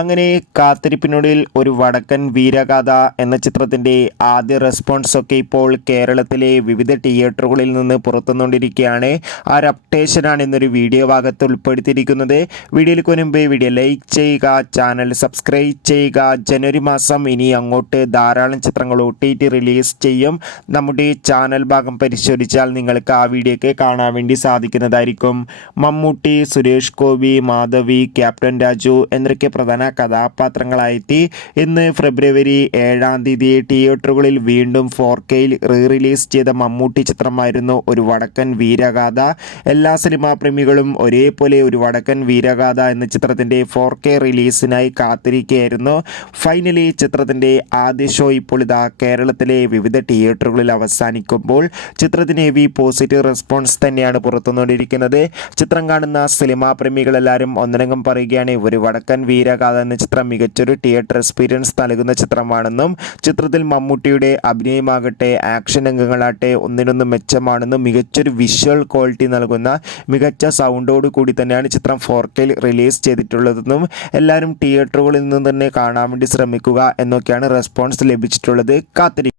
അങ്ങനെ കാത്തിരിപ്പിനൊടുവിൽ ഒരു വടക്കൻ വീരഗാഥ എന്ന ചിത്രത്തിൻ്റെ ആദ്യ റെസ്പോൺസ് ഒക്കെ ഇപ്പോൾ കേരളത്തിലെ വിവിധ തിയേറ്ററുകളിൽ നിന്ന് പുറത്തുകൊണ്ടിരിക്കുകയാണ്. ആ ഒരു അപ്ഡേഷനാണ് ഇന്നൊരു വീഡിയോ ഭാഗത്ത് ഉൾപ്പെടുത്തിയിരിക്കുന്നത്. വീഡിയോയിലേക്ക് മുൻപ് വീഡിയോ ലൈക്ക് ചെയ്യുക, ചാനൽ സബ്സ്ക്രൈബ് ചെയ്യുക. ജനുവരി മാസം ഇനി അങ്ങോട്ട് ധാരാളം ചിത്രങ്ങൾ OTT റിലീസ് ചെയ്യും. നമ്മുടെ ചാനൽ ഭാഗം പരിശോധിച്ചാൽ നിങ്ങൾക്ക് ആ വീഡിയോയ്ക്ക് കാണാൻ വേണ്ടി സാധിക്കുന്നതായിരിക്കും. മമ്മൂട്ടി, സുരേഷ് ഗോപി, മാധവി, ക്യാപ്റ്റൻ രാജു എന്നൊക്കെ പ്രധാന കഥാപാത്രങ്ങളായിട്ട് ഇന്ന് ഫെബ്രുവരി 7 തിയേറ്ററുകളിൽ വീണ്ടും 4Kയിൽ റിലീസ് ചെയ്ത മമ്മൂട്ടി ചിത്രമായിരുന്നു ഒരു വടക്കൻ വീരഗാഥ. എല്ലാ സിനിമാ പ്രേമികളും ഒരേപോലെ ഒരു വടക്കൻ വീരഗാഥ എന്ന ചിത്രത്തിൻ്റെ 4K റിലീസിനായി കാത്തിരിക്കുകയായിരുന്നു. ഫൈനലി ചിത്രത്തിൻ്റെ ആദ്യ ഷോ ഇപ്പോൾ ഇതാ കേരളത്തിലെ വിവിധ തിയേറ്ററുകളിൽ അവസാനിക്കുമ്പോൾ ചിത്രത്തിന് ഹെവി പോസിറ്റീവ് റെസ്പോൺസ് തന്നെയാണ് പുറത്തുകൊണ്ടിരിക്കുന്നത്. ചിത്രം കാണുന്ന സിനിമാ പ്രേമികളെല്ലാവരും ഒന്നടങ്കം പറയുകയാണ്, ഒരു വടക്കൻ വീരഗാഥ എന്ന ചിത്രം മികച്ചൊരു തിയേറ്റർ എക്സ്പീരിയൻസ് നൽകുന്ന ചിത്രമാണെന്നും മമ്മൂട്ടിയുടെ അഭിനയമാകട്ടെ ആക്ഷൻ രംഗങ്ങളാകട്ടെ ഒന്നിനൊന്നും മെച്ചമാണെന്നും മികച്ചൊരു വിഷ്വൽ ക്വാളിറ്റി നൽകുന്ന മികച്ച സൗണ്ടോട് കൂടി തന്നെയാണ് ചിത്രം 4Kയിൽ റിലീസ് ചെയ്തിട്ടുള്ളതെന്നും എല്ലാവരും തിയേറ്ററുകളിൽ നിന്ന് തന്നെ കാണാൻ വേണ്ടി ശ്രമിക്കുക എന്നൊക്കെയാണ് റെസ്പോൺസ് ലഭിച്ചിട്ടുള്ളത്. കാത്തിരിക്കുക.